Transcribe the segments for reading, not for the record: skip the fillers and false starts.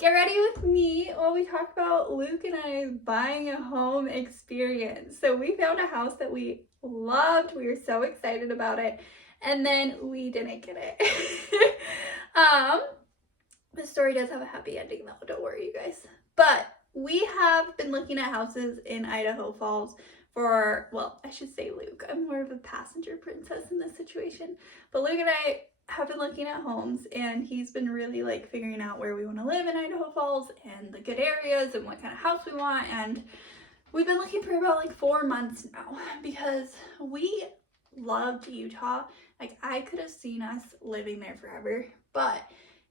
Get ready with me while we talk about Luke and I buying a home experience. So we found a house that we loved. We were so excited about it. And then we didn't get it. The story does have a happy ending though, don't worry you guys. But we have been looking at houses in Idaho Falls for, well, I should say Luke. I'm more of a passenger princess in this situation. But Luke and I have been looking at homes, and he's been really like figuring out where we want to live in Idaho Falls and the good areas and what kind of house we want. And we've been looking for about like 4 months now because we loved Utah. Like, I could have seen us living there forever, but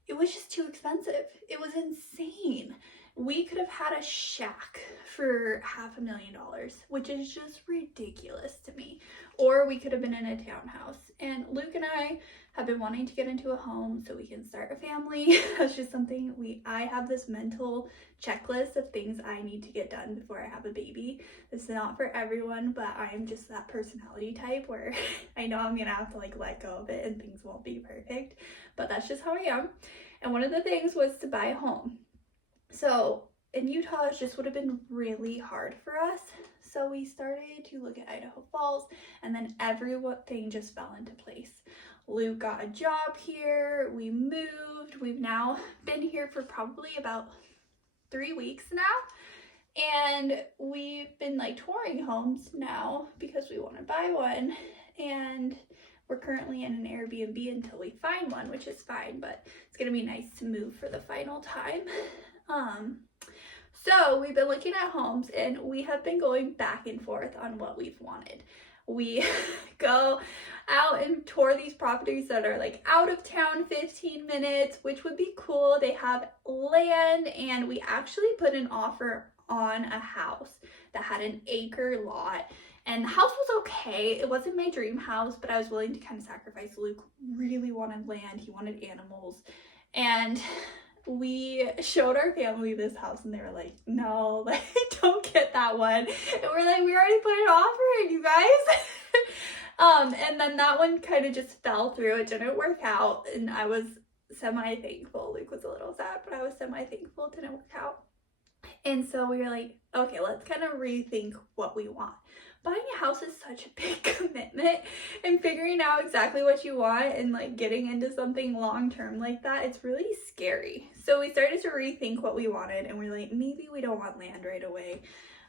it was just too expensive. It was insane. We could have had a shack for $500,000, which is just ridiculous to me. Or we could have been in a townhouse. And Luke and I have been wanting to get into a home so we can start a family. That's just something I have this mental checklist of things I need to get done before I have a baby. This is not for everyone, but I am just that personality type where I know I'm gonna have to like let go of it and things won't be perfect, but that's just how I am. And one of the things was to buy a home. So in Utah, it just would have been really hard for us. So we started to look at Idaho Falls, and then everything just fell into place. Luke got a job here, we moved, we've now been here for probably about 3 weeks now, and we've been like touring homes now because we want to buy one, and we're currently in an Airbnb until we find one, which is fine, but it's gonna be nice to move for the final time. So we've been looking at homes, and we have been going back and forth on what we've wanted. We go out and tour these properties that are like out of town 15 minutes, which would be cool. They have land, and we actually put an offer on a house that had an acre lot. And the house was okay. It wasn't my dream house, but I was willing to kind of sacrifice. Luke really wanted land. He wanted animals. And we showed our family this house, and they were like, no, like, don't get that one. And we're like, we already put an offer in, you guys. And then that one kind of just fell through. It didn't work out, and I was semi-thankful. Luke was a little sad, but I was semi-thankful it didn't work out. And so we were like, okay, let's kind of rethink what we want. Buying a house is such a big commitment, and figuring out exactly what you want and like getting into something long-term like that, it's really scary. So we started to rethink what we wanted, and we're like, maybe we don't want land right away.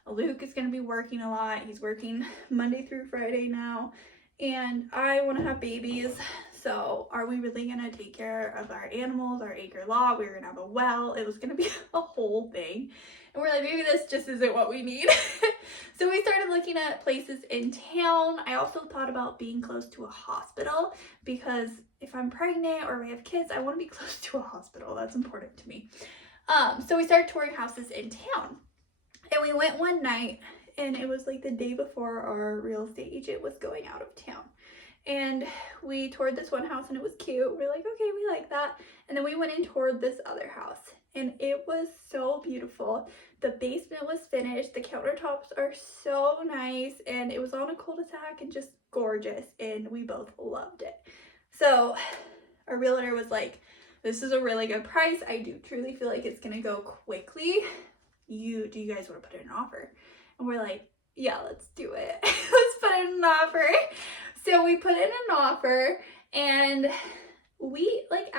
Luke is going to be working a lot. He's working Monday through Friday now, and I want to have babies. So are we really going to take care of our animals, our acre lot? We were going to have a well. It was going to be a whole thing. And we're like, maybe this just isn't what we need. So we started looking at places in town. I also thought about being close to a hospital, because if I'm pregnant or we have kids, I want to be close to a hospital. That's important to me. So we started touring houses in town. And we went one night, and it was like the day before our real estate agent was going out of town. And we toured this one house, and it was cute. We're like, okay, we like that. And then we went and toured this other house, and it was so beautiful. The basement was finished. The countertops are so nice, and it was on a cul-de-sac and just gorgeous, and we both loved it. So our realtor was like, this is a really good price. I do truly feel like it's gonna go quickly. Do you guys want to put in an offer? And we're like, yeah, let's do it. Let's put in an offer. So we put in an offer, and we like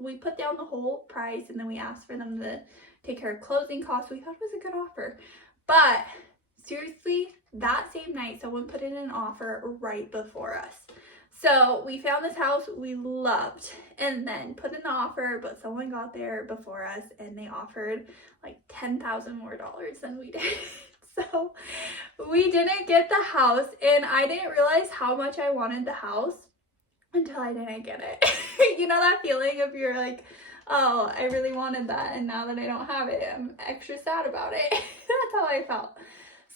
we put down the whole price, and then we asked for them to take care of closing costs. We thought it was a good offer. But seriously, that same night, someone put in an offer right before us. So we found this house we loved, and then put in the offer, but someone got there before us, and they offered like $10,000 more than we did. So we didn't get the house, and I didn't realize how much I wanted the house until I didn't get it. You know that feeling of you're like, oh, I really wanted that, and now that I don't have it, I'm extra sad about it. That's how I felt.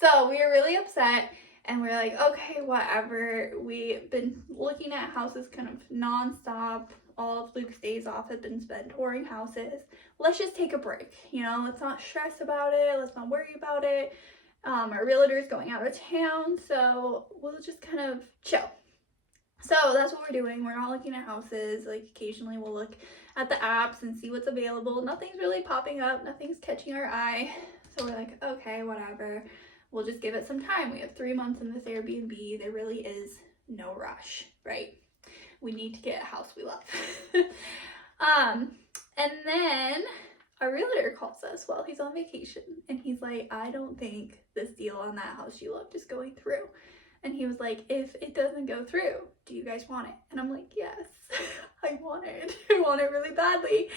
So we were really upset, and we were like, okay, whatever. We've been looking at houses kind of nonstop. All of Luke's days off have been spent touring houses. Let's just take a break, you know? Let's not stress about it. Let's not worry about it. Our realtor is going out of town, so we'll just kind of chill. So that's what we're doing. We're not looking at houses. Like, occasionally we'll look at the apps and see what's available. Nothing's really popping up, nothing's catching our eye. So we're like, okay, whatever. We'll just give it some time. We have 3 months in this Airbnb. There really is no rush, right? We need to get a house we love. And then our realtor calls us while he's on vacation, and he's like, I don't think this deal on that house you loved is going through. And he was like, if it doesn't go through, do you guys want it? And I'm like, yes, I want it. I want it really badly.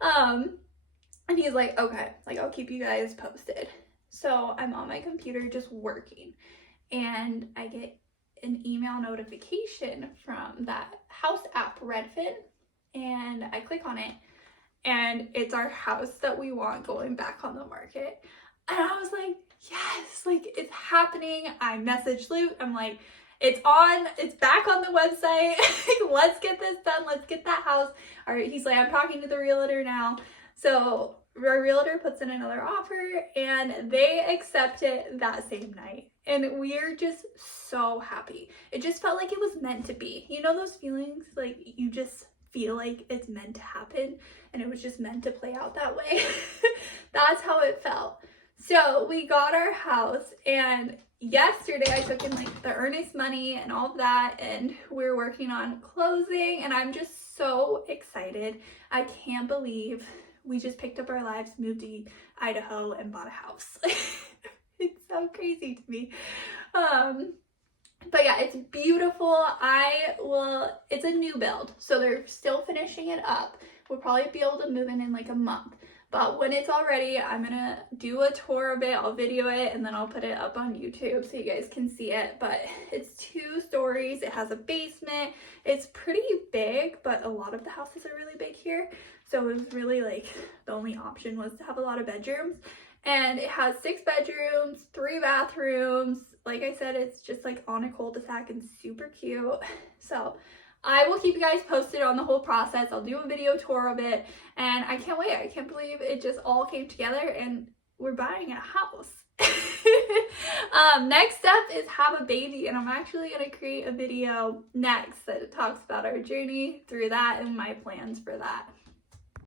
And he's like, okay, like I'll keep you guys posted. So I'm on my computer just working, and I get an email notification from that house app, Redfin, and I click on it, and it's our house that we want going back on the market. And I was like, yes, like it's happening. I messaged Luke. I'm like, it's back on the website. Let's get this done. Let's get that house. All right. He's like, I'm talking to the realtor now. So our realtor puts in another offer, and they accept it that same night. And we're just so happy. It just felt like it was meant to be. You know those feelings, like you just feel like it's meant to happen, and it was just meant to play out that way. That's how it felt. So we got our house, and yesterday I took in like the earnest money and all of that, and we're working on closing, and I'm just so excited. I can't believe we just picked up our lives, moved to Idaho, and bought a house. It's so crazy to me. But yeah, it's beautiful. It's a new build, so they're still finishing it up. We'll probably be able to move in like a month. But when it's all ready, I'm gonna do a tour of it. I'll video it, and then I'll put it up on YouTube so you guys can see it. But it's 2 stories. It has a basement. It's pretty big, but a lot of the houses are really big here. So it was really like the only option was to have a lot of bedrooms. And it has 6 bedrooms, 3 bathrooms. Like I said, it's just like on a cul-de-sac and super cute. So I will keep you guys posted on the whole process. I'll do a video tour of it, and I can't wait. I can't believe it just all came together, and we're buying a house. Next step is have a baby, and I'm actually going to create a video next that talks about our journey through that and my plans for that.